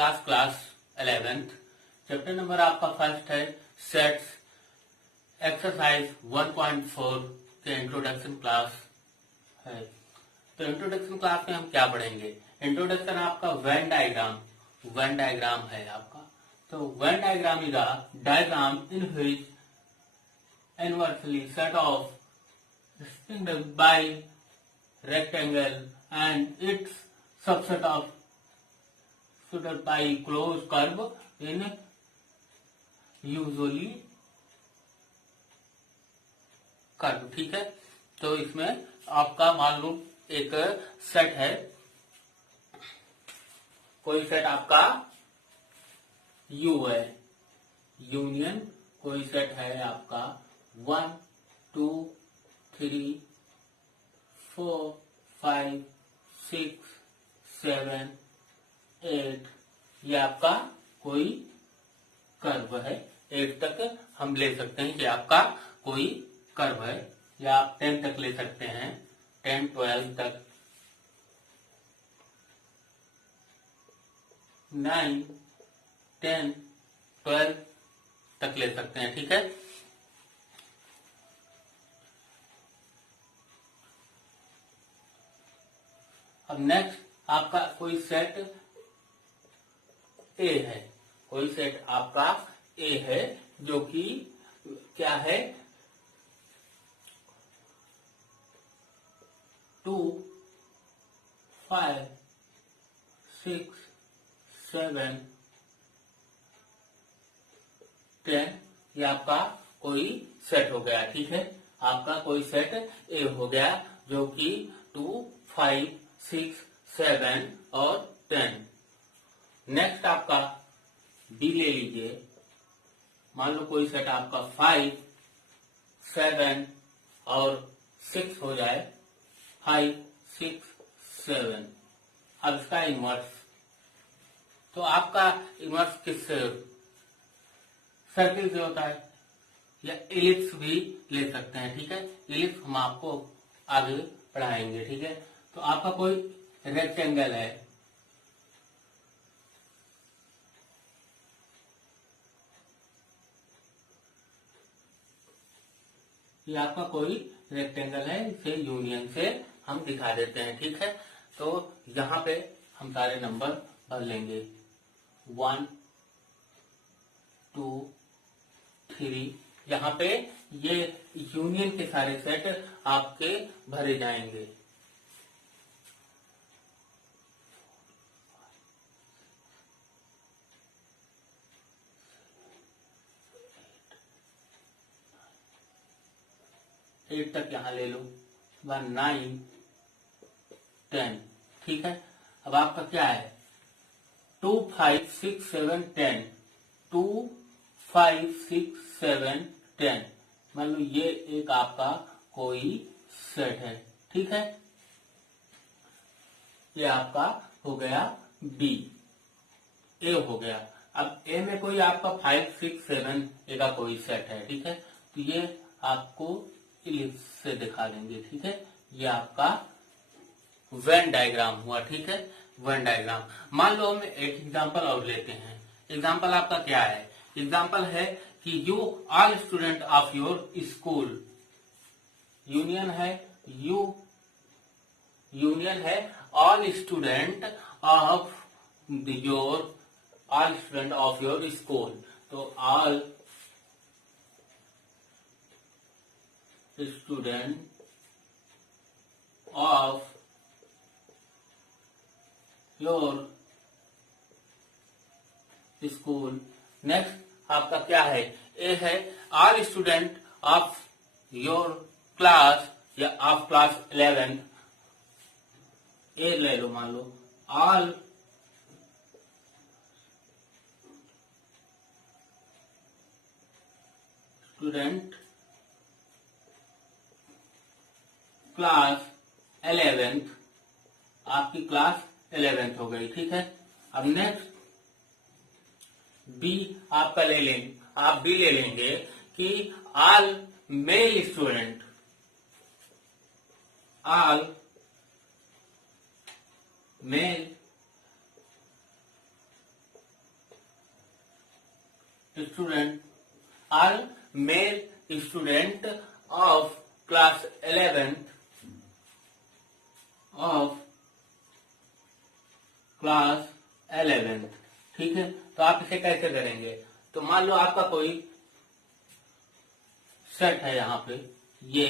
Class 11th। Chapter number आपका first है sets, exercise 1.4 के इंट्रोडक्शन क्लास है। तो इंट्रोडक्शन क्लास में हम क्या पढ़ेंगे? इंट्रोडक्शन आपका वेन डायग्राम है आपका। तो Venn diagram is a diagram in which inversely set of rectangles by rectangle and its subset of suited by closed curve in usually curve. ठीक है, तो इसमें आपका मान लो एक सेट है, कोई सेट आपका U है, यूनियन कोई सेट है आपका 1 2 3 4 5 6 7 8, ये आपका कोई कर्व है। 8 तक हम ले सकते हैं कि आपका कोई कर्व है, या आप 10 तक ले सकते हैं, 10 12 तक, 9 10 12 तक ले सकते हैं। ठीक है, अब नेक्स्ट आपका कोई सेट ए है, कोई सेट आपका ए है जो कि क्या है 2 5 6 7 10, ये आपका कोई सेट हो गया। ठीक है, आपका कोई सेट ए हो गया जो कि 2 5 6 7 और 10। नेक्स्ट आपका बी ले लीजिए, मान लो कोई सेट आपका 5 7 और 6 हो जाए, 5 6 7। अब इसका इनवर्स, तो आपका इनवर्स किस सर्किल से होता है, या एलिप्स भी ले सकते हैं। ठीक है, एलिप्स हम आपको आगे पढ़ाएंगे। ठीक है, तो आपका कोई रेक्टेंगल है, ये आपका कोई रेक्टेंगल है, इसे यूनियन से हम दिखा देते हैं। ठीक है, तो यहां पे हम सारे नंबर भर लेंगे 1 2 3, यहाँ पे ये यूनियन के सारे सेट आपके भरे जाएंगे। एट तक यहाँ ले लो, 1 9 10। ठीक है, अब आपका क्या है 2 5 6 7 10, 2 5 6 7 10, मान लो ये एक आपका कोई सेट है। ठीक है, ये आपका हो गया बी, ए हो गया। अब ए में कोई आपका 5 6 7 ए का कोई सेट है। ठीक है, तो ये आपको इलिप्स से दिखा देंगे। ठीक है, ये आपका वेन डायग्राम हुआ। ठीक है, वेन डायग्राम। मान लो हम एक एग्जांपल और लेते हैं। एग्जांपल आपका क्या है? एग्जांपल है कि U all student of your school, union है यूनियन है all student of your school. तो all student of your school. Next आपका क्या है? ए है all student of your class, या ऑफ क्लास 11। ए ले लो, मान लो ऑल स्टूडेंट क्लास 11th, आपकी क्लास 11th हो गई। ठीक है, अब नेक्स्ट बी आपका ले लेंगे, आप बी ले लेंगे कि all male student, all mail student, all male student of class 11th of class 11th। ठीक है, तो आप इसे कैसे करेंगे? तो मान लो आपका कोई सेट है, यहाँ पे ये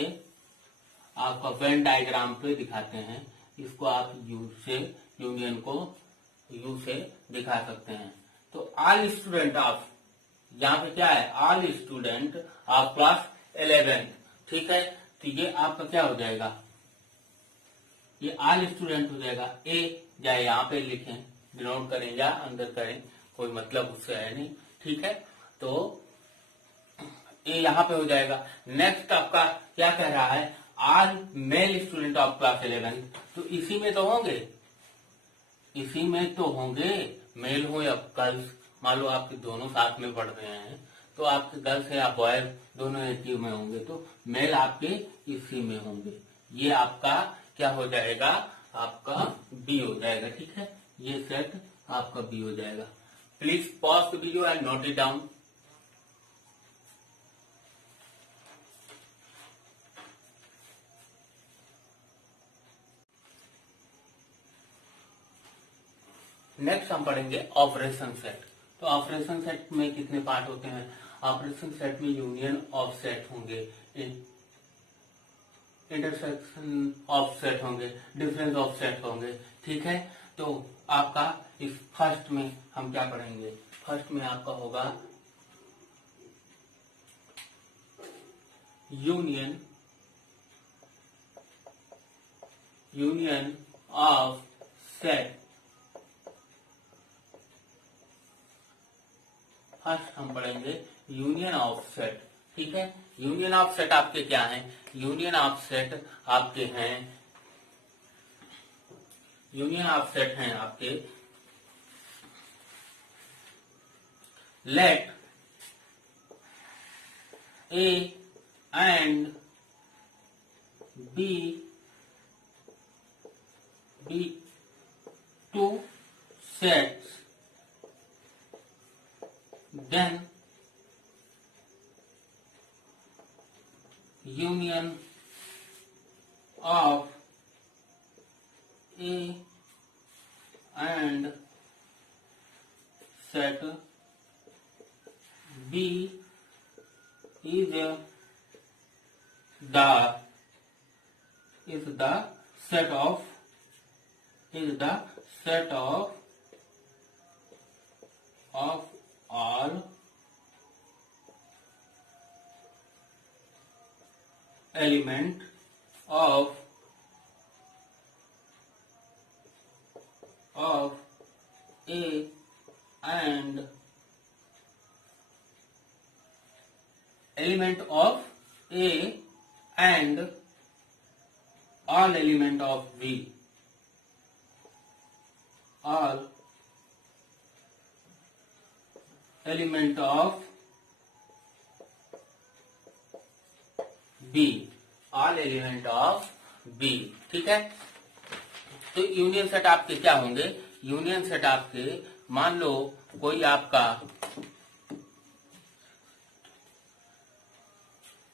आपका वेन डायग्राम पे दिखाते हैं, इसको आप यू से यूनियन को यू से दिखा सकते हैं। तो ऑल स्टूडेंट ऑफ, यहाँ पे क्या है, all student of class 11th। ठीक है, तो ये आपका क्या हो जाएगा, ये ऑल स्टूडेंट हो जाएगा। ए या यहाँ पे लिखें, डिनोट करें या अंदर करें, कोई मतलब उससे है नहीं। ठीक है, तो ए यहाँ पे हो जाएगा। नेक्स्ट आपका क्या कह रहा है, all male student of class 11th। तो इसी में तो होंगे, इसी में तो होंगे, मेल हो या गर्ल्स। मान लो आपके दोनों साथ में पढ़ रहे हैं, तो आपके गर्ल्स या बॉयज दोनों एक ही में होंगे, तो मेल आपके इसी में होंगे। ये आपका क्या हो जाएगा, आपका बी हो जाएगा। ठीक है, ये सेट आपका बी हो जाएगा। Please pause the video and note it down. Next हम पढ़ेंगे ऑपरेशन सेट। तो ऑपरेशन सेट में कितने पार्ट होते हैं? ऑपरेशन सेट में यूनियन ऑफ सेट होंगे, इंटरसेक्शन ऑफ सेट होंगे, डिफरेंस ऑफ सेट होंगे। ठीक है, तो आपका इस फर्स्ट में हम क्या पढ़ेंगे, फर्स्ट में आपका होगा यूनियन ऑफ सेट। फर्स्ट हम पढ़ेंगे यूनियन ऑफ सेट। ठीक है, यूनियन ऑफ सेट आपके क्या हैं? यूनियन ऑफ सेट आपके हैं, यूनियन ऑफ सेट हैं आपके, let A and B be two sets, then union of A and set B is the set of all element of A and element of A and all element of B, all element of B, all element of B. ठीक है, तो union set आपके क्या होंगे, union set आपके, मान लो कोई आपका,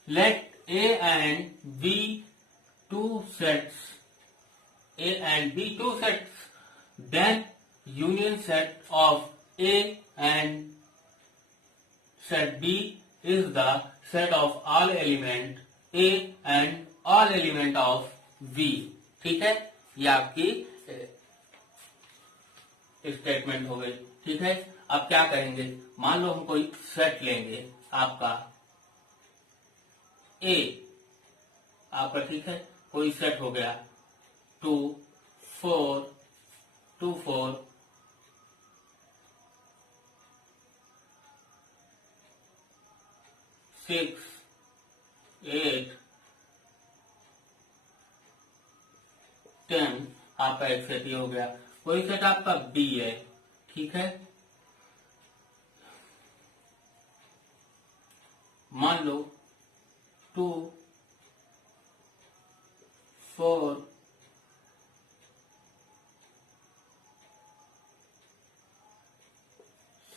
let A and B two sets, A and B two sets, then union set of A and set B is the set of all element A and all element of V। ठीक है, ये आपकी statement हो गई। ठीक है, अब क्या करेंगे, मान लो हम कोई सेट लेंगे आपका A, आपका ठीक है, कोई सेट हो गया 2 4 2 4 6 8 10, आपका एक सेट हो गया। कोई सेट आपका बी है, ठीक है, मान लो 2 4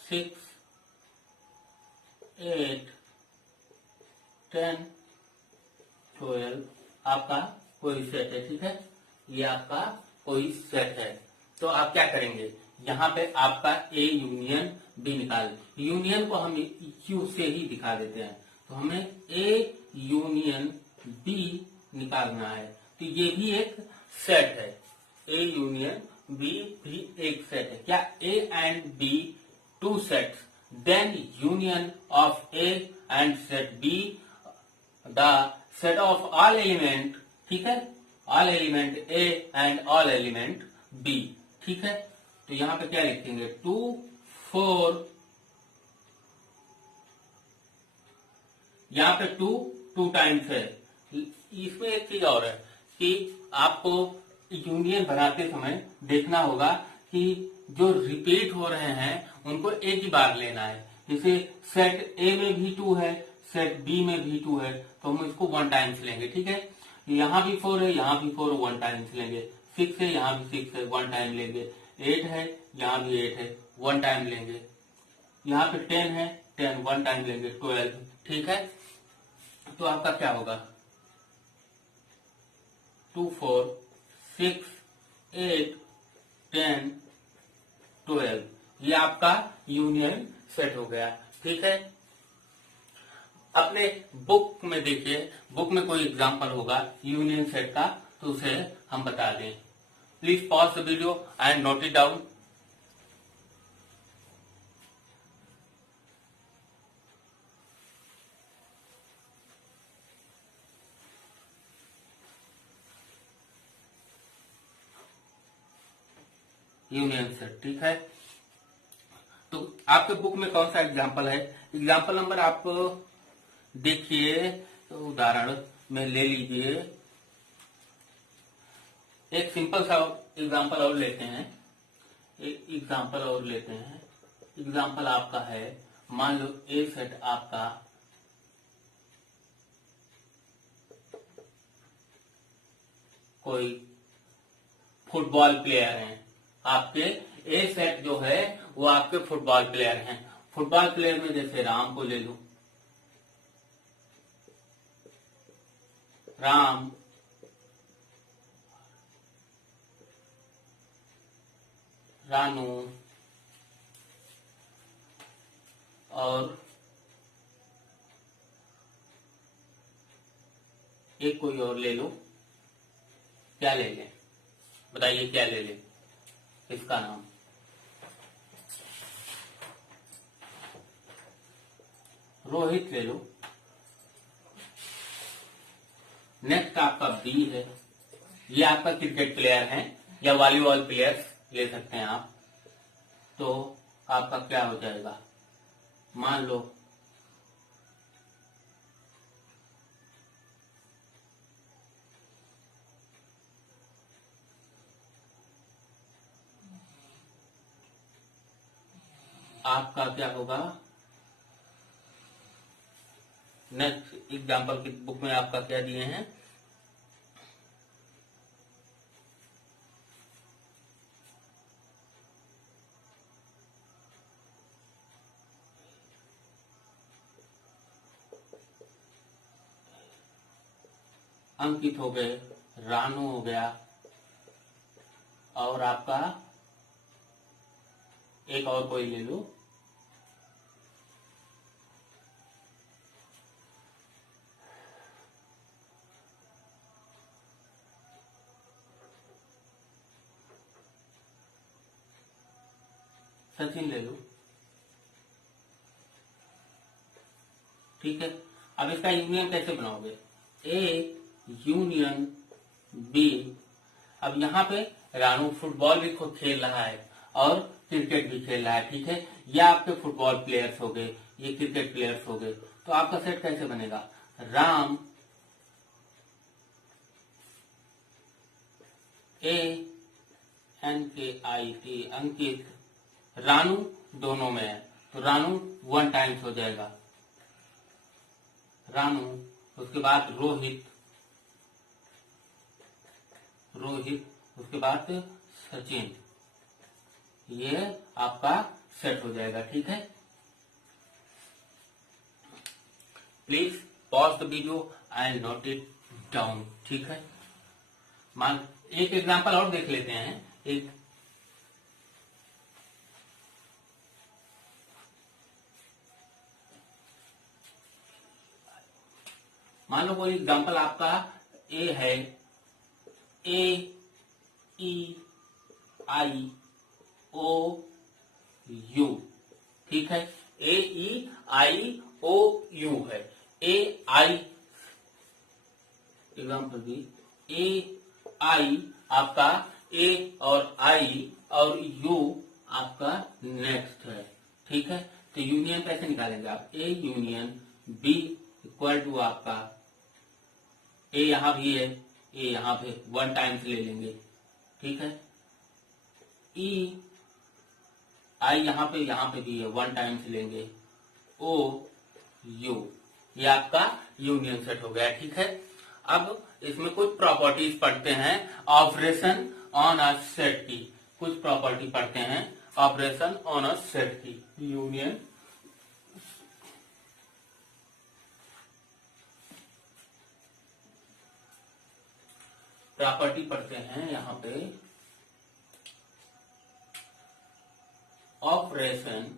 6 8 10 12 आपका कोई सेट है, ठीक है, ये आपका कोई सेट है। तो आप क्या करेंगे, यहाँ पे आपका ए यूनियन बी निकाल, यूनियन को हम क्यू से ही दिखा देते हैं, तो हमें ए यूनियन बी निकालना है। तो ये भी एक सेट है, ए यूनियन बी भी एक सेट है। क्या A and B two sets, then union of A and set B the set of all element, ठीक है, all element A and all element B, ठीक है। तो यहां पे क्या लिखेंगे, 2 4, यहां पे 2 टाइम्स है। इसमें एक चीज और है कि आपको यूनियन बनाते समय देखना होगा कि जो रिपीट हो रहे हैं उनको एक ही बार लेना है। जैसे सेट ए में भी 2 है, सेट बी में भी 2 है, तो हम इसको 1 टाइम्स लेंगे, ठीक है। यहाँ भी 4 है, यहाँ भी 4, 1 टाइम्स लेंगे। 6 है, यहाँ भी 6 है, 1 टाइम लेंगे। 8 है, यहाँ भी 8 है, 1 टाइम लेंगे। यहाँ पे 10 है, 10 1 टाइम लेंगे। 12, ठीक है। तो आपका क्या होगा, 2 4 6 8 10 12, ये आपका यूनियन सेट हो गया, ठीक है। अपने बुक में देखिए, बुक में कोई एग्जांपल होगा यूनियन सेट का, तो उसे हम बता दें। Please pause the video and note it down. Union set, ठीक है। तो आपके बुक में कौन सा एग्जांपल है, एग्जांपल नंबर आप देखिए, तो उदाहरण में ले लीजिए। एक सिंपल सा एग्जांपल और लेते हैं, एक एग्जांपल और लेते हैं। एग्जांपल आपका है, मान लो ए सेट आपका कोई फुटबॉल प्लेयर है, आपके ए सेट जो है वो आपके फुटबॉल प्लेयर हैं। फुटबॉल प्लेयर में जैसे राम को ले लो, राम, रानू और एक कोई और ले लो। क्या ले लें, बताइए क्या ले लें, इसका नाम रोहित ले लो। नेक्स्ट आपका बी है, ये आपका क्रिकेट प्लेयर है या वॉलीबॉल प्लेयर ले सकते हैं आप। तो आपका क्या हो जाएगा, मान लो आपका क्या होगा, नेक्स्ट एग्जांपल की बुक में आपका क्या दिए हैं, अंकित हो गए, रानू हो गया, और आपका एक और कोई ले लो, सचिन ले लो, ठीक है। अब इसका यूनियन कैसे बनाओगे, ए यूनियन बी। अब यहाँ पे रानू फुटबॉल भी खुद खेल रहा है और क्रिकेट भी खेल रहा है, ठीक है। ये आपके फुटबॉल प्लेयर्स हो गए, ये क्रिकेट प्लेयर्स हो गए। तो आपका सेट कैसे बनेगा, राम, ANKIT, अंकित, रानू दोनों में है, तो रानू 1 टाइम्स हो जाएगा, रानू। उसके बाद रोहित, रोहित, उसके बाद सचिन, ये आपका सेट हो जाएगा, ठीक है। Please pause the video and note it down. ठीक है, मान एक एग्जांपल और देख लेते हैं। एक मान लो कोई एग्जांपल आपका ए है, ए ई आई ओ यू। ठीक है, ए ई आई ओ यू है। ए आई एग्जाम्पल भी, ए आई आपका ए और आई और यू आपका नेक्स्ट है। ठीक है, तो यूनियन कैसे निकालेंगे आप? A union B equal to आपका ए यहां भी है, ए यहां पे 1 टाइम्स ले लेंगे। ठीक है, ई आई यहां पे भी है, 1 टाइम्स लेंगे। ओ यू, ये आपका यूनियन सेट हो गया। ठीक है, अब इसमें कुछ प्रॉपर्टीज पढ़ते हैं ऑपरेशन ऑन अ सेट की। कुछ प्रॉपर्टी पढ़ते हैं ऑपरेशन ऑन अ सेट की। यूनियन प्रॉपर्टी पढ़ते हैं यहां पे, ऑपरेशन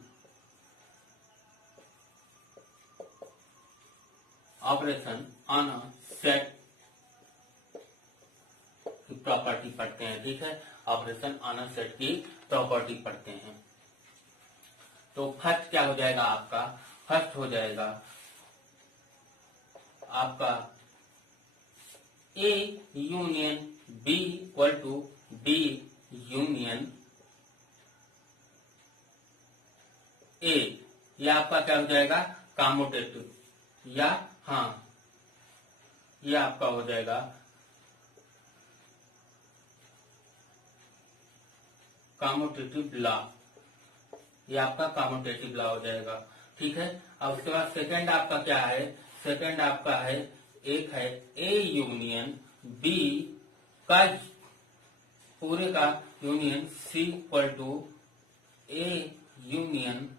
ऑन अ सेट की प्रॉपर्टी पढ़ते हैं। ठीक है, ऑपरेशन ऑन अ सेट की प्रॉपर्टी पढ़ते हैं। तो फर्स्ट क्या हो जाएगा आपका? फर्स्ट हो जाएगा आपका A union B equal to B union A. ये आपका क्या हो जाएगा? कॉम्यूटेटिव, या हाँ ये आपका हो जाएगा कॉम्यूटेटिव लॉ। ये आपका कॉम्यूटेटिव लॉ हो जाएगा। ठीक है, अब उसके बाद सेकंड आपका क्या है? सेकंड आपका है, एक है ए यूनियन बी का पूरे का union C equal to A union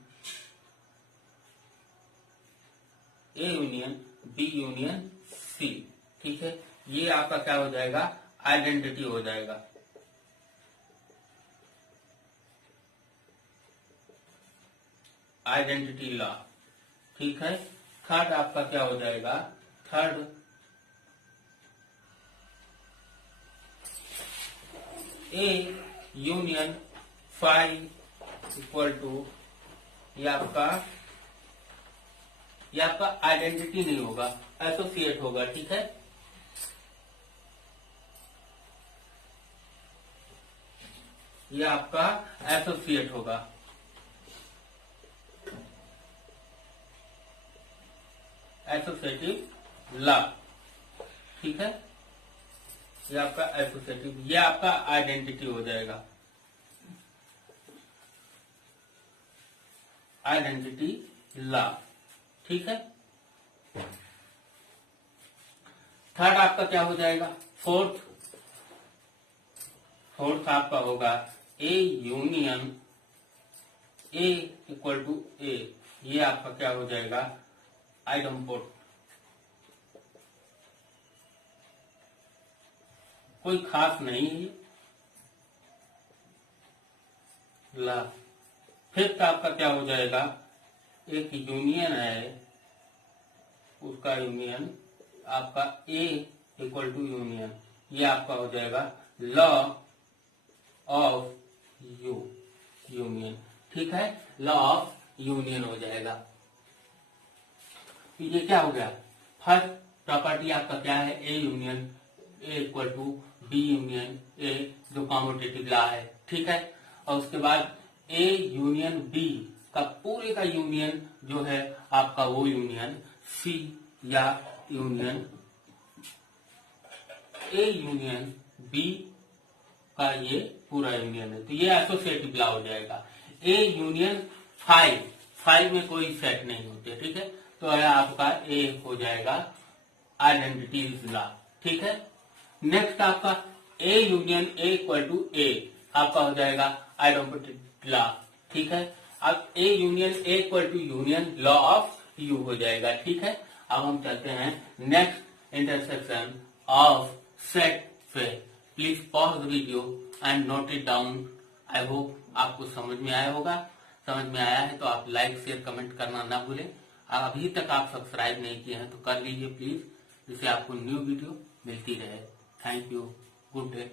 B union C. ठीक है, ये आपका क्या हो जाएगा? आइडेंटिटी हो जाएगा। Identity law. ठीक है, थर्ड आपका क्या हो जाएगा? Third A union phi equal to, ये आपका आइडेंटिटी नहीं होगा, एसोसिएट होगा। ठीक है, ये आपका एसोसिएट होगा। Associative law. ठीक है, ये आपका एसोसिएटिव, ये आपका आइडेंटिटी हो जाएगा। Identity law. ठीक है, थर्ड आपका क्या हो जाएगा? फोर्थ आपका होगा A union A equal to A. ये आपका क्या हो जाएगा? आइडेंटिटी। कोई खास नहीं है ला। फिफ्थ आपका क्या हो जाएगा? एक यूनियन है, उसका यूनियन आपका ए इक्वल टू यूनियन। ये आपका हो जाएगा लॉ ऑफ यूनियन। ठीक है, लॉ ऑफ यूनियन हो जाएगा। तो ये क्या हो गया? फर्स्ट प्रॉपर्टी आपका क्या है? A union A equal to B union A, जो कॉम्यूटेटिव लॉ है। ठीक है, और उसके बाद ए यूनियन बी का पूरे का यूनियन जो है आपका वो यूनियन सी, या यूनियन ए यूनियन बी का ये पूरा यूनियन है। तो ये एसोसिएटिव लॉ हो जाएगा। ए यूनियन फाइव में कोई सेट नहीं होते। ठीक है, तो यह आपका ए हो जाएगा आइडेंटिटी लॉ। ठीक है, नेक्स्ट आपका A union A equal to A आपका हो जाएगा आइडेंटिटी लॉ। ठीक है, अब A union A equal to union law of U हो जाएगा। ठीक है, अब हम चलते हैं नेक्स्ट इंटरसेक्शन ऑफ सेट पे। Please pause the video and note it down. I hope आपको समझ में आया होगा। समझ में आया है तो आप लाइक शेयर कमेंट करना ना भूलें। अभी तक आप सब्सक्राइब नहीं किए हैं तो कर लीजिए प्लीज, जिससे आपको न्यू वीडियो मिलती रहे। Thank you. Good day.